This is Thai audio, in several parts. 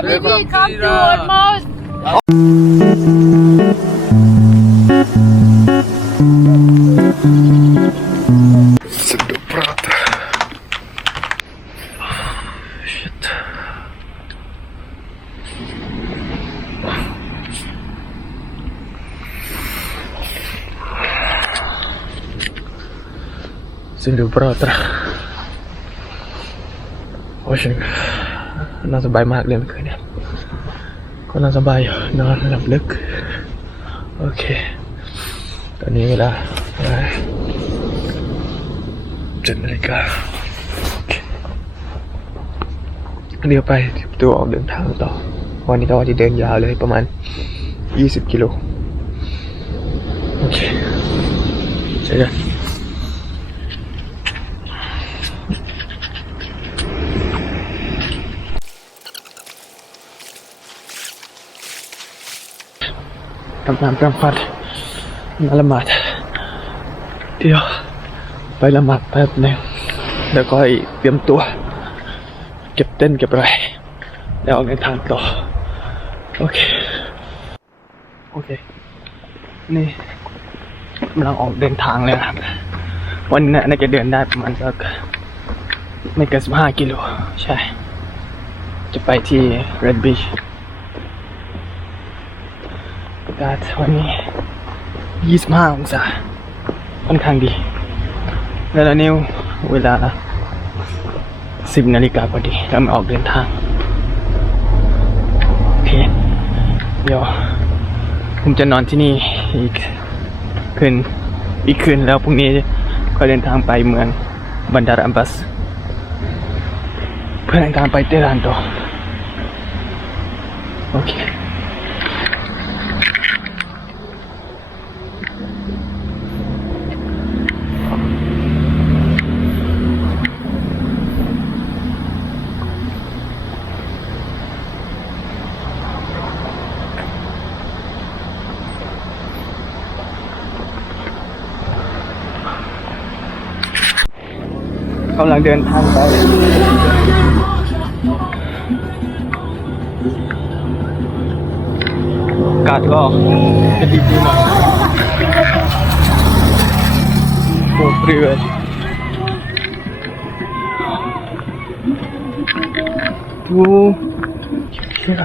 Habibi come to almost. Це до Очень นอนสบายมากเลยเมื่อคืนเนี่ยก็นอนสบายอยู่นอนหลับลึก โอเค ตอนนี้เวลาเวลาจ็ดนาฬิกาเดี๋ยวไปตัวออกเดินทางต่อ วันนี้เราจะเดินยาวเลยประมาณ 20 กิโล โอเคเจอกัน น้ำแปรงฟันมาละหมาดเดี๋ยวไปละหมาดแป๊บหนึ่งแล้วก็เตรียมตัว เก็บเต้นเก็บอะไรแล้วออกในทางต่อ โอเค โอเค นี่กำลังออกเดินทางเลยนะครับ วันนี้น่าจะเดินได้ประมาณสักไม่เกินสิบห้ากิโล ใช่ จะไปที่ Red Beach ากาศวันนี้ยี่สิบห้าองศา ค่อนข้างดี แล้วตอนนี้เวลาสิบนาฬิกาพอดีแล้วมาออกเดินทาง โอเค เดี๋ยว ผมจะนอนที่นี่อีกคืน อีกคืนแล้วพรุ่งนี้ก็เดินทางไปเมืองบันดารัมบัส เพื่อเดินทางไปเตหรานต่อโอเค เดินทางไปกาศก็จะดีดีหน่อยโอ้ปริเวณโอ้เชี่ย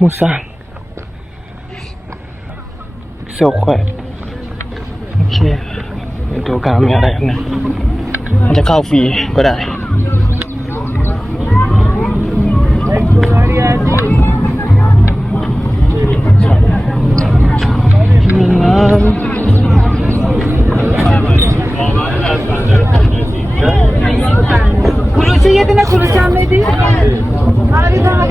มูซังโซลควโอเคดูกันว่ามีอะไรข้างใน มันจะเข้าฟรีก็ได้มีน้ำ Kuluçu yedin kuluçu almaydı. Bana bir tane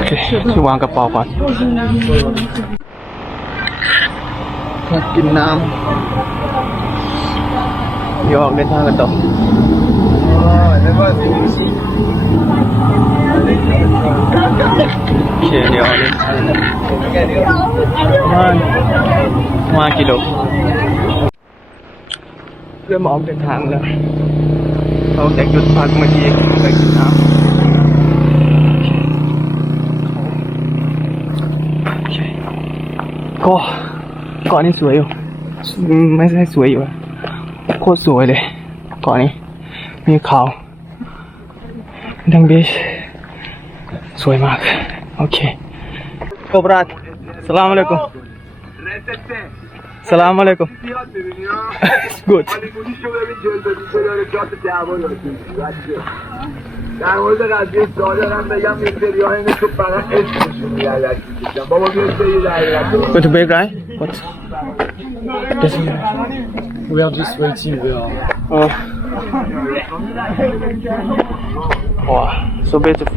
Oke, subuhan ka pa ako. Fucking. Yo, ang ganda nga to. Okay, yo. Man. 1 kilo. นอยากกินน้ำเดี๋ยวออกเดินทางกันต่อโอเคเดี๋ยวออกเดินทางเริ่มออกเดินทางแล้วเราจากจุดพักเมื่อกี้ไปกินน้ำก็เกาะนี้สวยอยู่ ไม่ใช่สวยอยู่อะโคตรสวยเลยเกาะนี้ มีเขาดังบีชสวยมาก โอเคกบรัตสลามอะลัยกุม Salam alaikum. Good. Good. What? We are just waiting. We. Oh. Wow. So beautiful.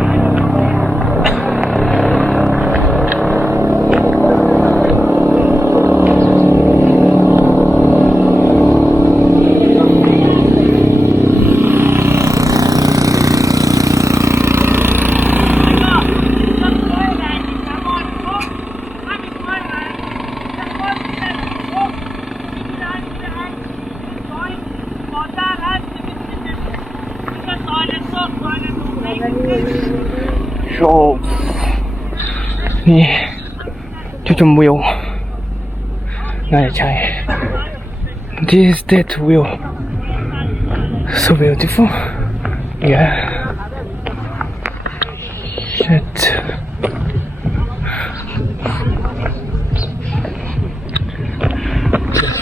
โชว์นี่จุดชมวิวน่าจะใช่ This that view so beautiful yeah shit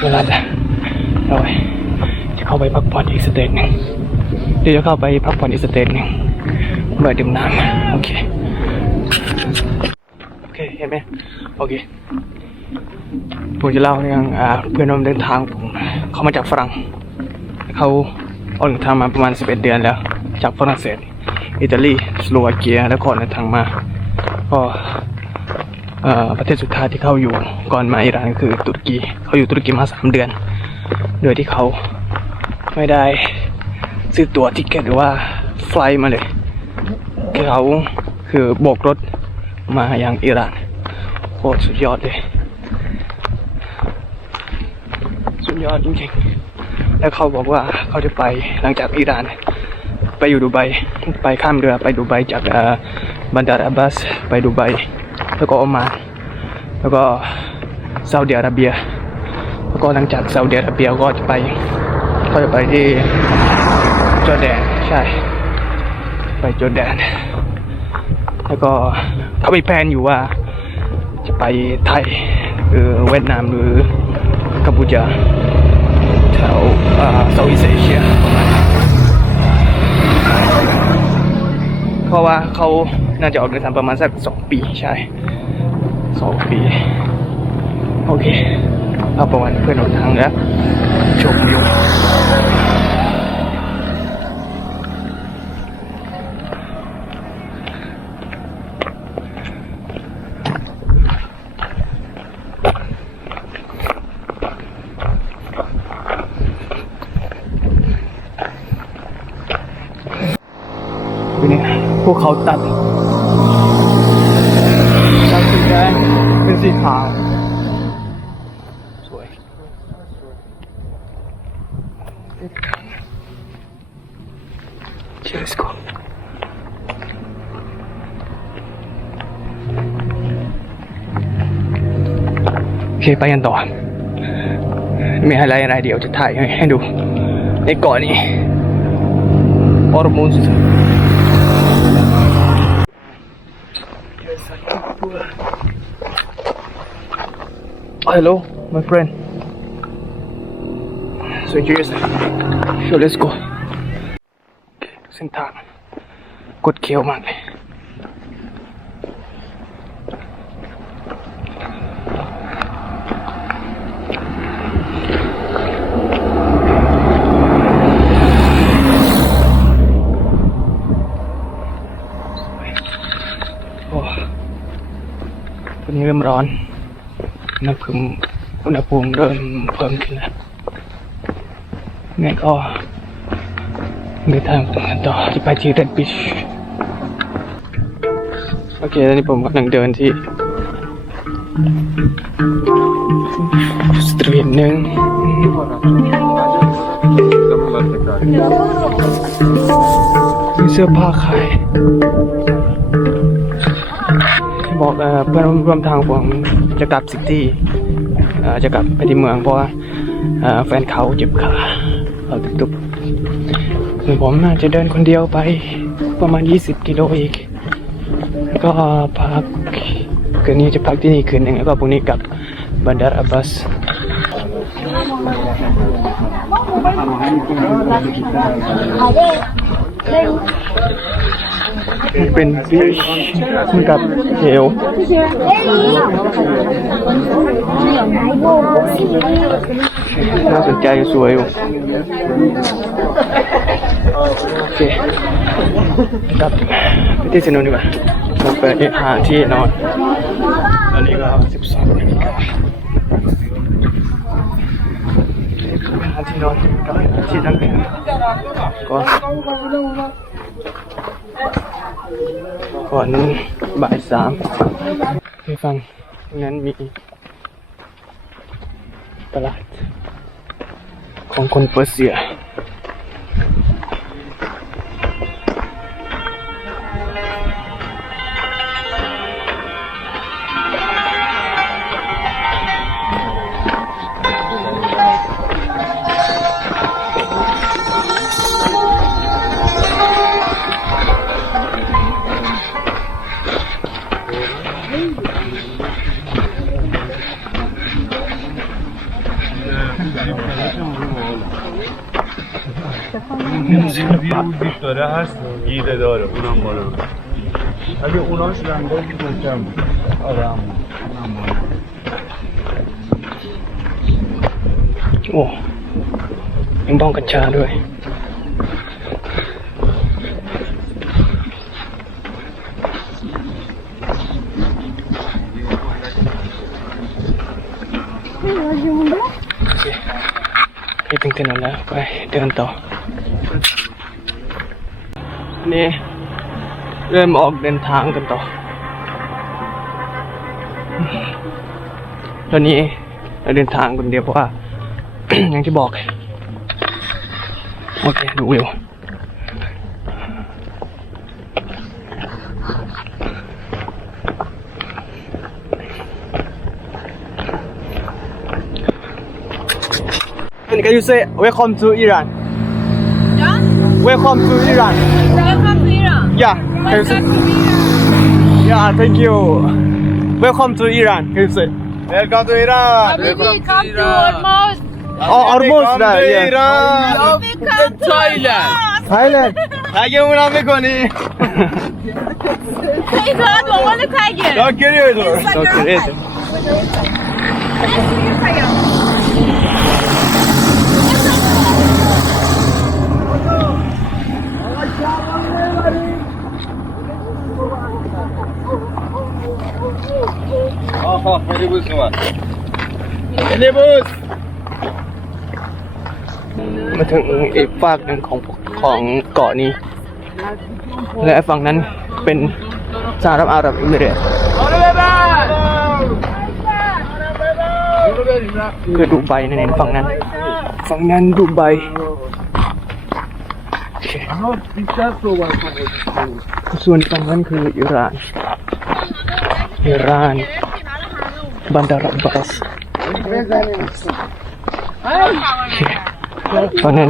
เวลาจะเอาไว้จะเข้าไปพักผ่อนอีกสเตจหนึ่งเดี๋ยวจะเข้าไปพักผ่อนอีกสเตจหนึ่งเบิดดื่มน้ำโอเคโอเคเห็นไหมโอเคผมจะเล่าเรื่องอาเพื่อนร่วมเดินทางผม เขามาจากฝรั่งเขาออกเดินทางมาประมาณ 11 เดือนแล้ว จากฝรั่งเศส อิตาลีสโลวาเกีย แล้วก่อนเดินทางมา ก็ประเทศสุดท้ายที่เขาอยู่ก่อนมาอิหร่านคือตุรกี เขาอยู่ตุรกีมา3เดือน โดยที่เขาไม่ได้ซื้อตั๋วทิเก็ตหรือว่าไฟล์มาเลยเขาคือโบกรถมาอย่างอิหร่านโคตรสุดยอดเลย สุด ยอดจริงๆ แล้วเขาบอกว่าเขาจะไปหลังจากอิหร่าน ไปอยู่ดูไบไปข้ามเรือไปดูไบจากบันดาร์อับบาสไปดูไบแล้วก็โอมานแล้วก็ซาอุดิอาระเบีย แล้วก็หลังจากซาอุดิอาระเบียก็จะไปเขาจะไปที่จอร์แดนใช่ ไปจอร์แดน แล้วก็เขามีแผนอยู่ว่าจะไปไทยหรือเวียดนามหรือ กัมพูชาแถวเซาท์อีสเอเชียเพราะว่าเขาน่าจะออกเดินทางประมาณสักสองปีใช่สองปี โอเค เอาประมาณเพื่อนหนทางแล้วชมวิว เนี่ยพวก เขาตัดจากสีแดงเป็นสีขาว สวย Let's go โอเคไปกันต่อ มีอะไรอะไรเดี๋ยวจะถ่ายให้ให้ดู ในเกาะนี้ออร์มูน Hello, my friend. So curious. So let's go. เส้นทางกดเขียวมากเลยวันนี้เริ่มร้อน อุณหภูมิอุณหภูมิเริ่มเพิ่มขึ้นแล้วงั้นก็เดินทางกันต่อจะไปที่เรดบิชโอเคตอนนี้ผมกำลังเดินที่สตรีทหนึ่งมีเสื้อผ้าขาย บอกเพื่อนร่วมทางผมจะกลับซิตี้จะกลับไปที่เมืองเพราะว่าแฟนเขาเจ็บขาเราตุบๆส่วนผมน่าจะเดินคนเดียวไปประมาณ 20 กิโลอีก แล้วก็พักคืนนี้จะพักที่นี่คืนหนึ่งแล้วก็พรุ่งนี้กลับบันดาร์อับบาส เป็นบีชเหมือนกับเหวน่าสนใจสวยอยู่โอเคกลับไปที่สนุนดีกว่าเราไปหาที่นอนตอนนี้ก็สิบสองนาฬิกาหาที่นอนกับหาที่นั่งเล่นก็ ก่อนนั้นบ่ายสามไปฟังงั้นมีตลาดของคนเปอร์เซีย داره هست گیره داره اونم بالا اگه اوناش رنگاش محکم بود. آره همون اونم بالا โอ้ยังบ้องกัญชาด้วย โอเคนี่ถึงถนนแล้ว ไปเดินต่อ นี่เริ่มออกเดินทางกันต่อ ตอนนี้เราเดินทางคนเดียวเพราะว่า อย่างที่บอก โอเค ดูวิว And can you say welcome to Iran? Welcome to Iran. Welcome to Iran. Yeah. Can you say? Welcome to Iran. Yeah, thank you. Welcome to Iran. Can you say? Welcome to Iran Habibi, come to almost. Oh, almost there. Yeah. Habibi, come to Thailand. Thailand. اگه اونم میکنی Say God, what want to Tiger? داکری تو Aha, minibüs var. Minibüs! มาถึงอีกฝากหนึ่งของของเกาะนี้ และฝั่งนั้นเป็นสหรัฐอาหรับเอมิเรตส์คือดูไบในฝั่งนั้น ฝั่งนั้นดูไบส่วนฝั่งนั้นคืออิหร่าน อิหร่านบันดารับบาสตอนนั้น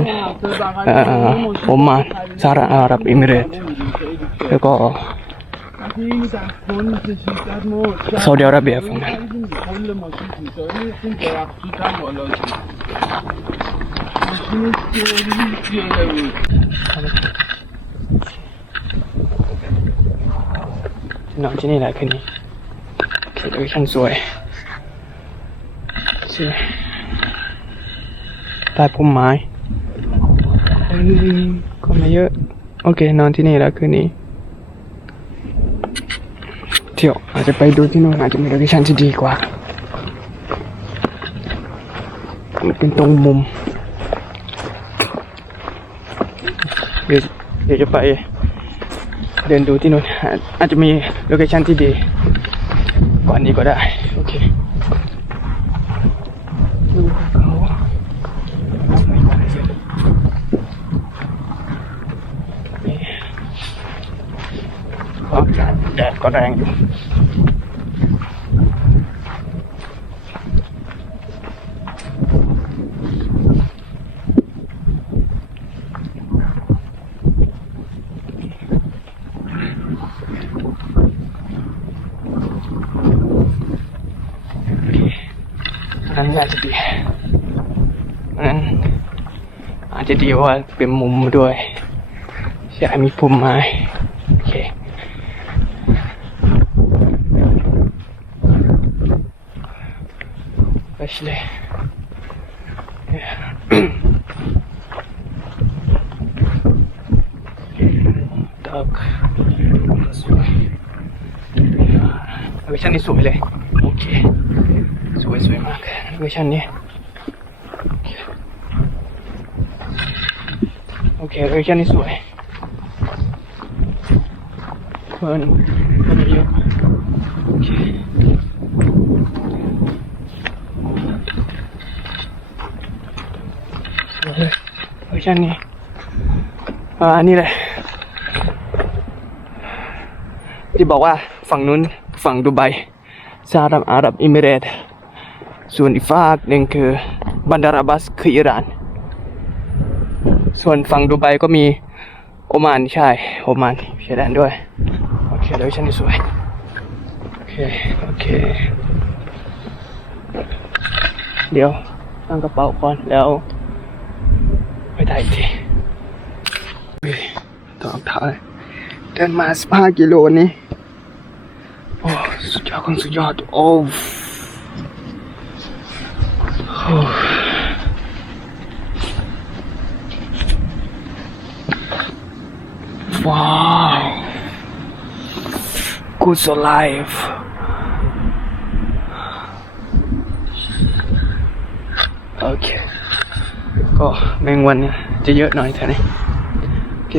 เอ่อโอมานสหรัฐอาหรับเอมิเรตส์แล้วยฝั่งนั้นนอนที่นี่แหละคืนคนสวยสวยใต้พุ่มไม้เฮ้ยคนมาเยอะ โอเค นอนที่นี่แล้วคืนนี้ เที่ยวอาจจะไปดูที่นู่นอาจจะมีโลเคชั่นที่ดีกว่า มันเป็นตรงมุม เดี๋ยวเดี๋ยวจะไปเดินดูที่นู่นอาจจะมีโลเคชั่นที่ดี ว่านี้ก็ได้ โอเคดูเขาก็แดดก็แรงอยู่ นั้นน่าจจะดีนั้นอาจจะดีว่าเป็นมุมด้วยให้มีพุ่มไม้โอเค Actually. Dog. สวยเวอร์ชันนี้สวยเลย โอเค สวยสวยมาก เวอร์ชันนี้ โอเคเวอร์ชันนี้สวยเพิ่นเพิ่นเยอะโอเคสวยเลยเวอร์ชันนี้อ่าอันนี้แหละที่บอกว่าฝั่งนู้นฝั่งดูไบสหรัฐอาหรับอิมิเรตส์ ส่วนอีกฝากหนึ่งคือบันดาราบัสคืออิหร่าน ส่วนฝั่งดูไบก็มีโอมานใช่โอมานชายแดนด้วย โอเคเดี๋ยวฉันนี่สวย โอเค โอเค เดี๋ยวตั้งกระเป๋าก่อนแล้วไปถ่ายทีเฮ้ยต่องเท้าเลยเดินมาสิบห้ากิโลนี้โอ้ สุดยอดของสุดยอด โอ้โอ้ ว้าว good life. โอเคก็แมงวันเนี่ยจะเยอะหน่อยแถวนี้โอเค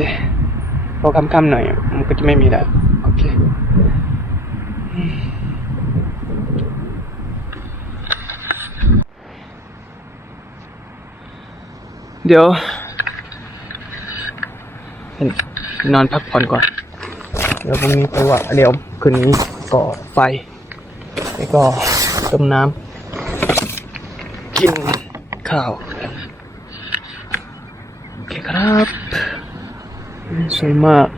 พอค่ำๆหน่อย มันก็จะไม่มีแล้วโอเคเดี๋ยว นอนพักผ่อนก่อน เดี๋ยวพรุ่งนี้ไปว่าเดี๋ยวคืนนี้ก่อไฟ แล้วก็ต้มน้ำกินข้าวโอเคครับสวยมาก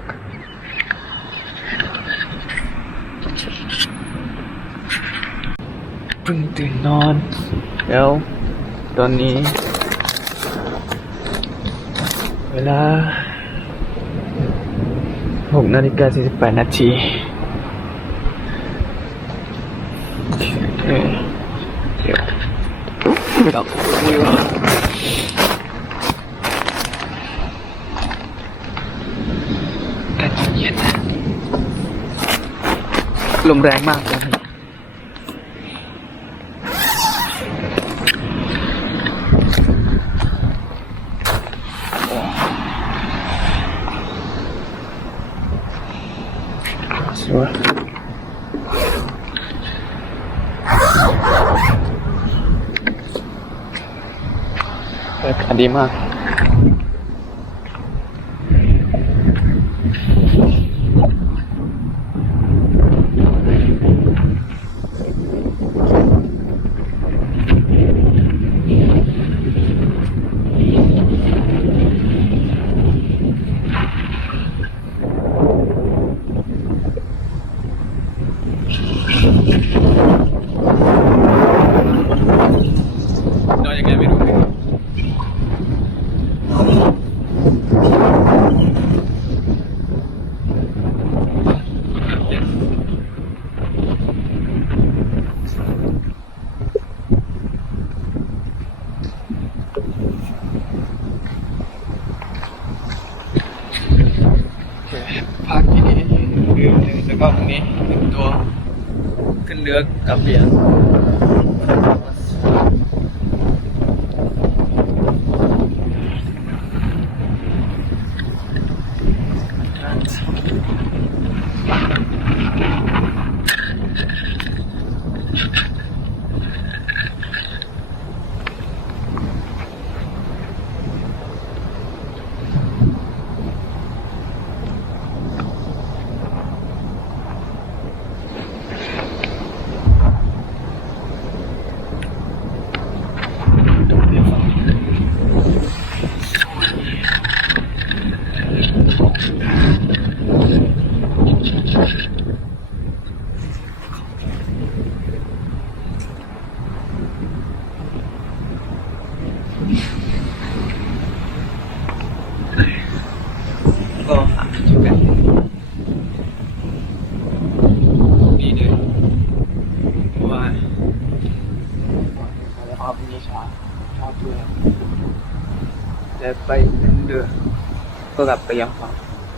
เพิ่งตื่นนอนแล้วตอนนี้ เวลา หกนาฬิกาสี่สิบแปดนาทีเดี๋ยวกลับนี่วะอากาศเย็นลมแรงมากเลย สวยบรรยากาศ ดีมาก นอนยังไงไม่รู้พักที่นี่คือ แล้วก็ตรงนี้หนึ่งตัวขึ้นเรือกับเรียร์ ก็กลับไปยังฝั่ง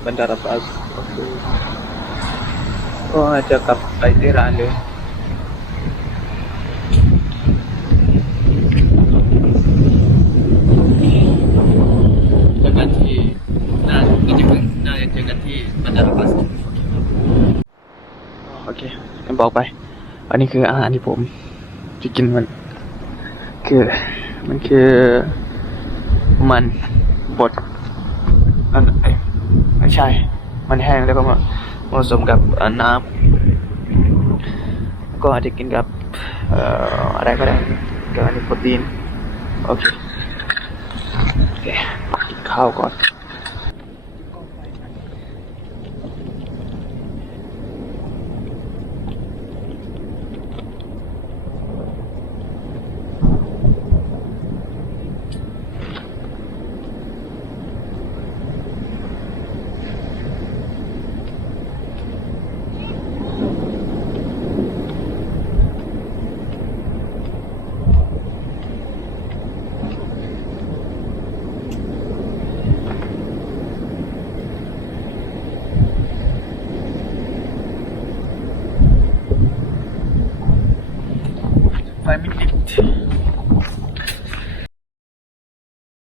บันดาราบาสก็อก็อาจจะกลับไปที่ร้านเลยเจอกันที่น่าจะถึงน่าจะเจอกันที่บันดาลบัสโอเคกันบอกไป อันนี้คืออาหารที่ผมจะกินมัน คือมันคือมันบด ใช่ มันแห้งแล้วก็มาผสมกับน้ำก็อาจจะกินกับอะไรก็ได้กับอันนี้โปรตีนโอเคโอเคกินข้าวก่อน